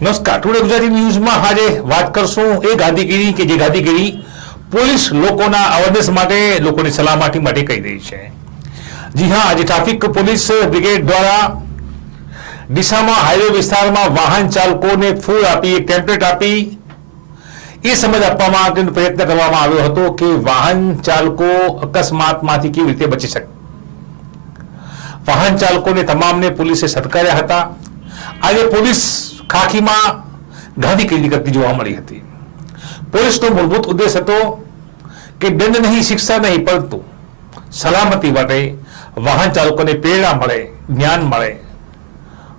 નમસ્કાર. ટુડે ગુજરાતી ન્યૂઝમાં આજે વાત કરશું એ ગાંધીગીરી કે જે ગાંધીગીરી પોલીસ લોકોના અવેરનેસ માટે, લોકોની સલામતી માટે કહી રહી છે. જી હા, આજે ટ્રાફિક પોલીસ બ્રિગેડ દ્વારા ડીસામાં હાઈવે વિસ્તારમાં વાહન ચાલકોને ફૂલ આપી, એક ટેમ્પલેટ આપી. એ સમજ આપવા માટેનો પ્રયત્ન કરવામાં આવ્યો હતો કે વાહન ચાલકો અકસ્માતમાંથી કેવી રીતે બચી શકે. વાહન ચાલકોને તમામને પોલીસે સત્કાર્યા હતા. આજે પોલીસ ખાખીમાં ગાંધી કેદી કરતી જોવા મળી હતી. પોલીસનો મૂળભૂત ઉદ્દેશ હતો કે દંડ નહીં, શિક્ષા નહીં, પરંતુ સલામતી માટે વાહન ચાલકોને પ્રેરણા મળે, જ્ઞાન મળે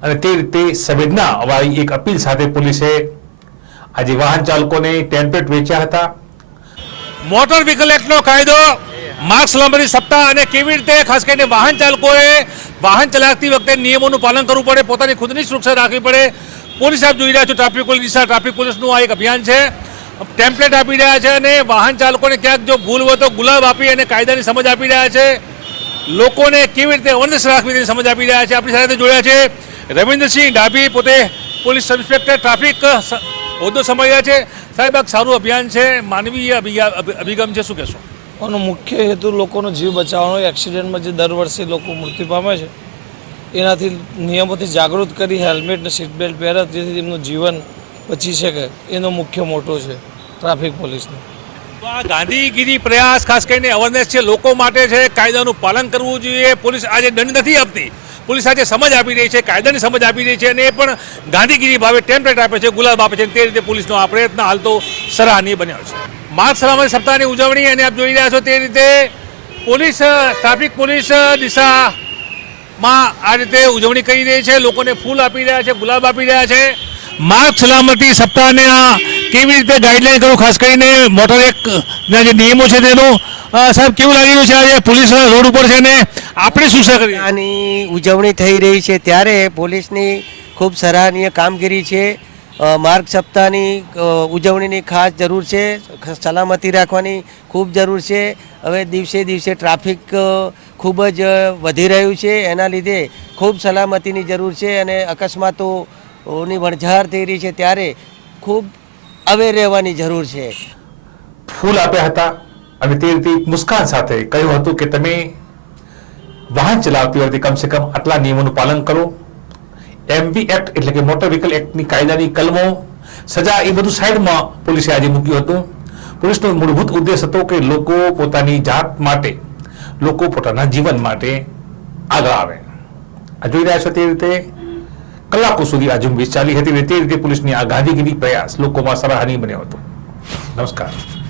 અને તે રીતે સંવેદના વાળી એક અપીલ સાથે પોલીસે આજે વાહન ચાલકોને ટેમ્પલેટ વેચ્યા હતા. મોટર વ્હીકલ એક્ટનો કાયદો, માર્ક્સ લંબરી સપ્તાહ અને કેવી રીતે ખાસ કરીને વાહન ચાલકોએ વાહન ચલાવતી વખતે નિયમોનું પાલન કરવું પડે, પોતાની ખુદની સુરક્ષા રાખવી પડે પોલીસ આપ જોઈ રહ્યા છો, ટ્રાફિક પોલીસ દિશા, ટ્રાફિક પોલીસનું આ એક અભિયાન છે. ટેમ્પલેટ આપી રહ્યા છે અને વાહન ચાલકોને ક્યાંક જો ભૂલ હોય તો ગુલાબ આપી અને કાયદાની સમજ આપી રહ્યા છે. લોકોને કેવી રીતે અવેરનેસ રાખવી તેની સમજ આપી રહ્યા છે. આપણી સાથે જોડ્યા છે રવિન્દ્રસિંહ ડાભી, પોતે પોલીસ સબ ઇન્સ્પેક્ટર, ટ્રાફિક હોદ્દો સંભાળ્યા છે. સાહેબ, આ સારું અભિયાન છે. માનવીય અભિગમ છે, શું કહેશો? આનો મુખ્ય હેતુ લોકોનો જીવ બચાવવાનો, એક્સિડન્ટમાં જે દર વર્ષે લોકો મૃત્યુ પામે છે એનાથી નિયમોથી જાગૃત કરી હેલ્મેટ ને સીટ બેલ્ટ પહેરે, જેથી તેમનું જીવન બચી શકે. એનો મુખ્ય મોટો છે ટ્રાફિક પોલીસનો. આ ગાંધીગીરી પ્રયાસ ખાસ કરીને અવેરનેસ છે લોકો માટે છે, કાયદાનું પાલન કરવું જોઈએ. પોલીસ આજે દંડ નથી આપતી. પોલીસ આજે સમજ આપી રહી છે, કાયદાની સમજ આપી રહી છે અને એ પણ ગાંધીગીરી ભાવે ટેમ્પલેટ આપે છે, ગુલાબ આપે છે તે રીતે પોલીસનો આ પ્રયત્ન હાલ તો સરાહનીય બન્યો છે. માર્ગ સલામતી સપ્તાહની ઉજવણી અને આપ જોઈ રહ્યા છો તે રીતે પોલીસ, ટ્રાફિક પોલીસ દિશામાં આ રીતે ઉજવણી કરી રહી છે, લોકોને ફૂલ આપી રહ્યા છે, ગુલાબ આપી રહ્યા છે. માર્ગ સલામતી સપ્તાહને આ કેવી રીતે ગાઈડલાઈન કરું, ખાસ કરીને મોટર એક જે નિયમો છે તેનું? સાહેબ, કેવું લાગી રહ્યું છે આજે પોલીસ રોડ ઉપર છે ને આપણે શું સર આની ઉજવણી થઈ રહી છે ત્યારે પોલીસની ખૂબ સરાહનીય કામગીરી છે. માર્ગ સપ્તાહની ઉજવણીની ખાસ જરૂર છે. સલામતી રાખવાની ખૂબ જરૂર છે. હવે દિવસે દિવસે ટ્રાફિક ખૂબ જ વધી રહ્યું છે. એના લીધે ખૂબ સલામતીની જરૂર છે અને અકસ્માતોની વણઝાર થઈ રહી છે ત્યારે ખૂબ અવેર રહેવાની જરૂર છે. ફૂલ આપ્યા હતા અને તે રીતે મુસ્કાન સાથે કહ્યું હતું કે તમે વાહન ચલાવતી વખતે કમસે કમ આટલા નિયમોનું પાલન કરો. એમવી એક્ટ એટલે કે મોટર વ્હીકલ એક્ટની કાયદાની કલમો સજા એ બધું સાઈડમાં પોલીસે આજે મૂક્યું હતું. પોલીસનો મૂળભૂત ઉદ્દેશ હતો કે લોકો પોતાની જાત માટે, લોકો પોતાના જીવન માટે આગળ આવે. આ જોઈ રહ્યા છો તે રીતે કલાકો સુધી આ ઝુંબેશ ચાલી હતી તે રીતે પોલીસની આ ગાંધીગીરી પ્રયાસ લોકોમાં સરાહનીય બન્યો હતો. નમસ્કાર.